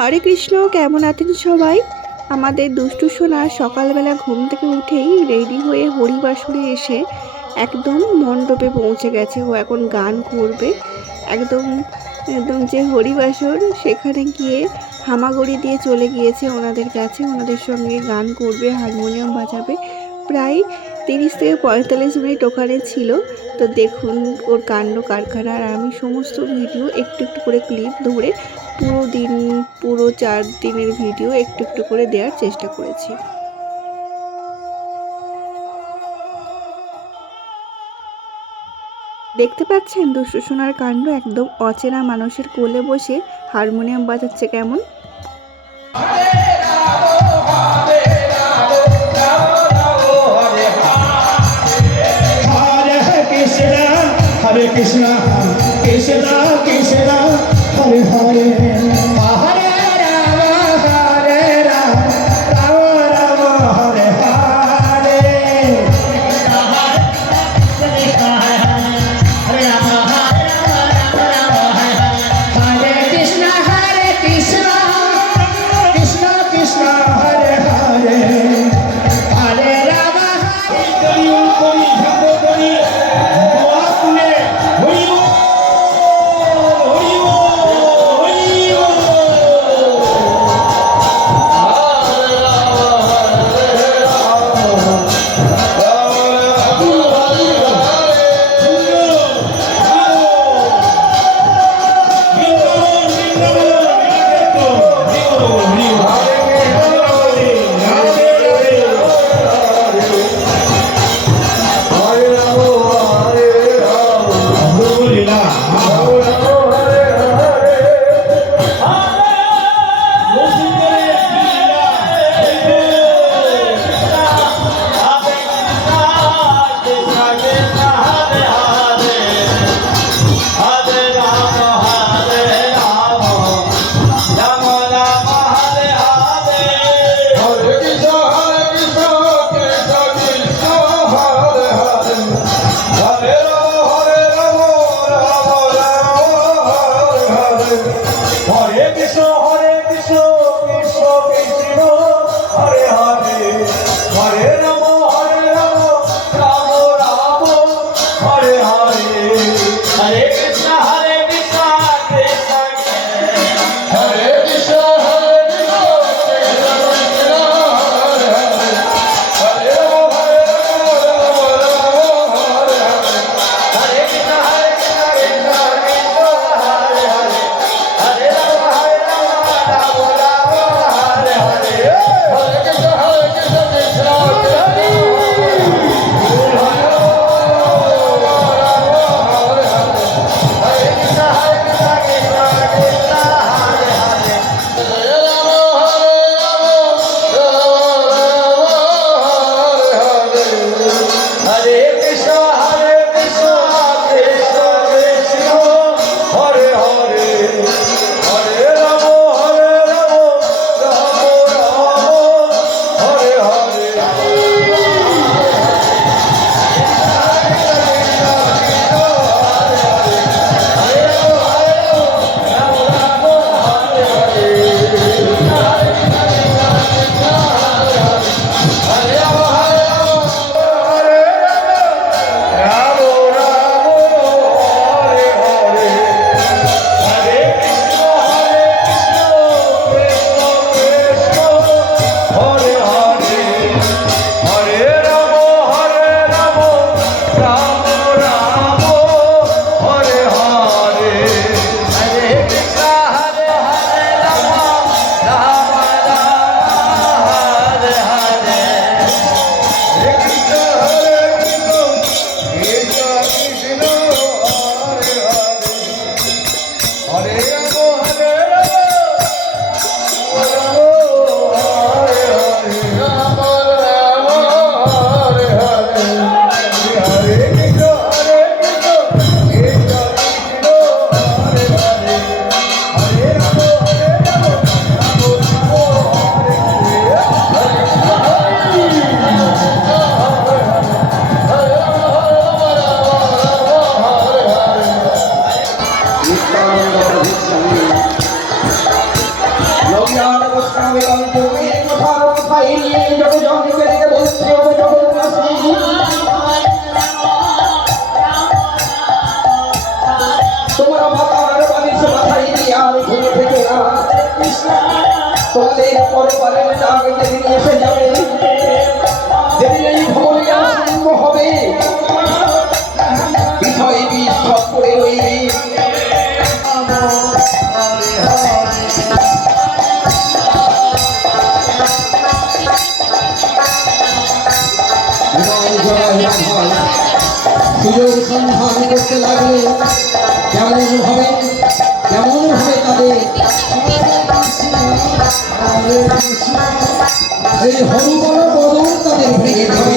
হরে কৃষ্ণ, কেমন আছেন সবাই? আমাদের দুষ্টু সোনা সকালবেলা ঘুম থেকে উঠেই রেডি হয়ে হরিবাসরে এসে একদম মণ্ডপে পৌঁছে গেছে। ও এখন গান করবে। একদম একদম যে হরিবাসর, সেখানে গিয়ে হামাগুড়ি দিয়ে চলে গিয়েছে ওনাদের কাছে। ওনাদের সঙ্গে গান করবে, হারমোনিয়াম বাজাবে। প্রায় তিরিশ থেকে পঁয়তাল্লিশ মিনিট ওখানে ছিল। তো দেখুন ওর কাণ্ড কারখানা আর আমি সমস্ত ভিডিও একটু একটু করে ক্লিপ ধরে পুরো দিন পুরো চার দিনের ভিডিও একটু একটু করে দেওয়ার চেষ্টা করেছি। দেখতে পাচ্ছেন দুষ্টু সোনার কাণ্ড একদম অচেনা মানুষের কোলে বসে হারমোনিয়াম বাজাচ্ছে কেমন? Hare Krishna, Krishna Krishna, Hare তোমাদের পরে যেদিন এসে যাবে। সুযোগ সন্ধান করতে লাগলে কেমন হবে কেমন হবে তাদের হরিবল বদল তাদের ভেঙে যাবে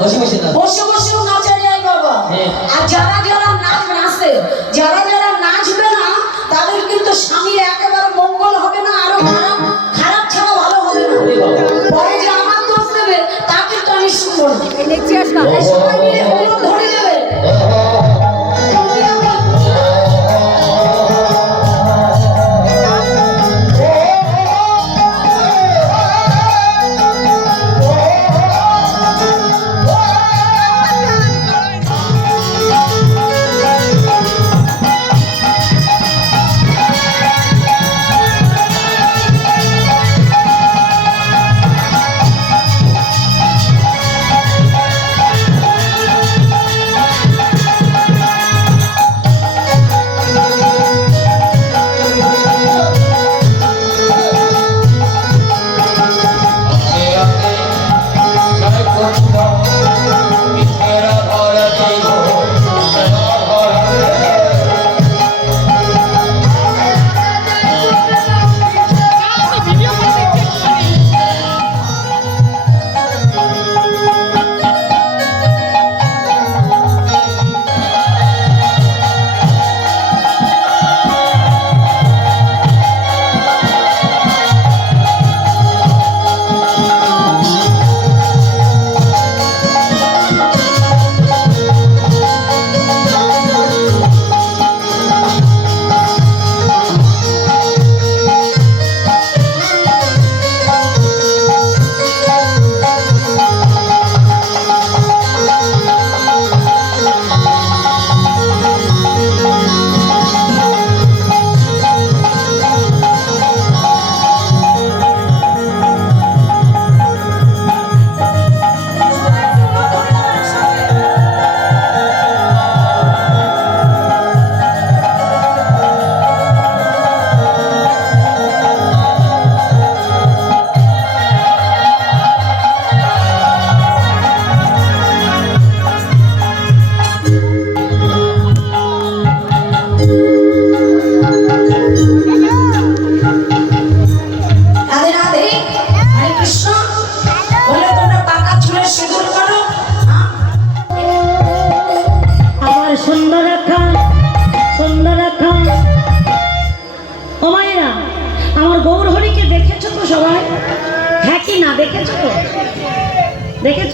বসে বসে না বসে বসেও নাচা যায় বাবা হ্যাঁ। আর যারা যারা নাচ নাচে যারা যারা নাচবে না তাদের কিন্তু স্বামীর একেবারে মঙ্গল হবে না আরও খারাপ খারাপ ছাড়া ভালো হবে না পরে যে আমার দোষ দেবে তা কিন্তু আমি শুনব না সবাই মিলে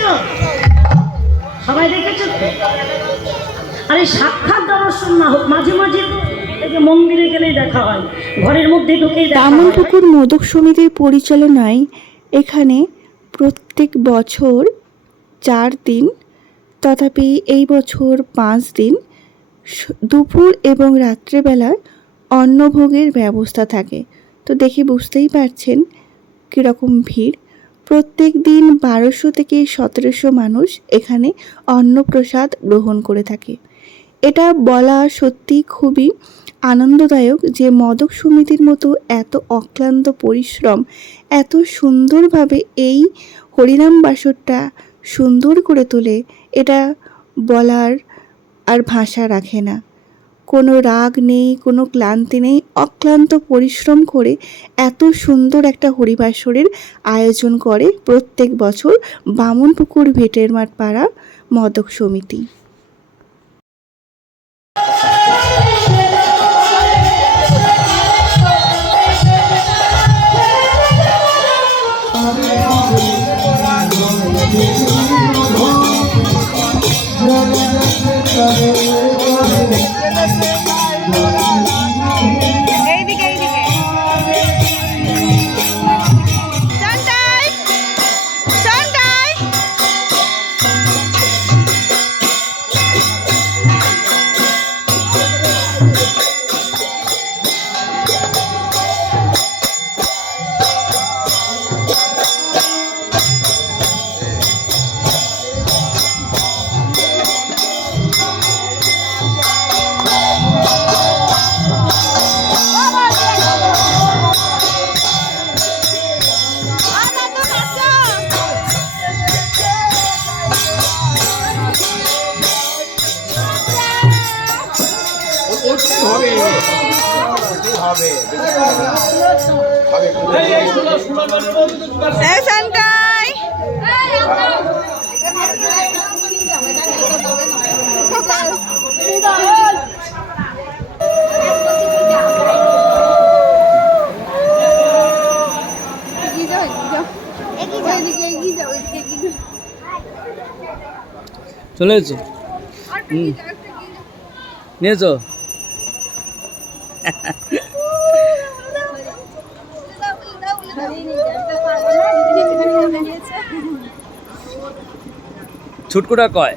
তো? সাক্ষাৎ দর্শন না হোক, মাঝে মাঝে মন্দিরে গেলেই দেখা হয়। ঘরের মধ্যে ঢুকেই হয়। মোদক সমিতির পরিচালনায় এখানে প্রত্যেক বছর চার দিন, তথাপি এই বছর পাঁচ দিন দুপুর এবং রাত্রেবেলার অন্নভোগের ব্যবস্থা থাকে। তো দেখে বুঝতেই পারছেন কীরকম ভিড়। প্রত্যেক দিন বারোশো থেকে সতেরোশো মানুষ এখানে অন্নপ্রসাদ গ্রহণ করে থাকে। এটা বলা সত্যি খুবই আনন্দদায়ক যে মদক সমিতির মতো এত অক্লান্ত পরিশ্রম, এত সুন্দরভাবে এই হরিনাম বাসরটা সুন্দর করে তোলে, এটা বলার আর ভাষা রাখে না। কোনো রাগ নেই, কোনো ক্লান্তি নেই। অক্লান্ত পরিশ্রম করে এত সুন্দর একটা হরিবাসরের আয়োজন করে প্রত্যেক বছর বামনপুকুর ভেটের মাঠ পাড়া মদক সমিতি। এইদিকে চলে এসো। নিয়েছো? ছুটকুটা কয়?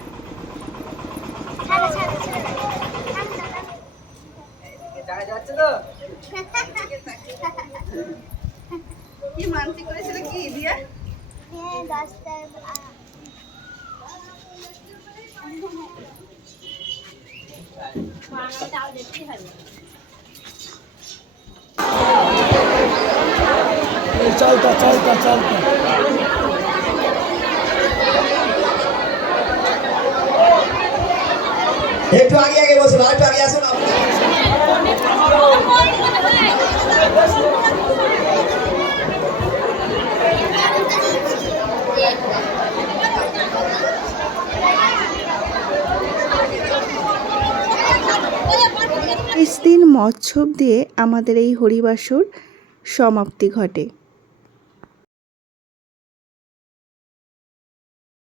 চলতা চলতা চলতা একটু আগে আগে বসুন আর একটু আগে আসুন আপনি। তেইশ দিন মৎসব দিয়ে আমাদের এই হরিবাসর সমাপ্তি ঘটে।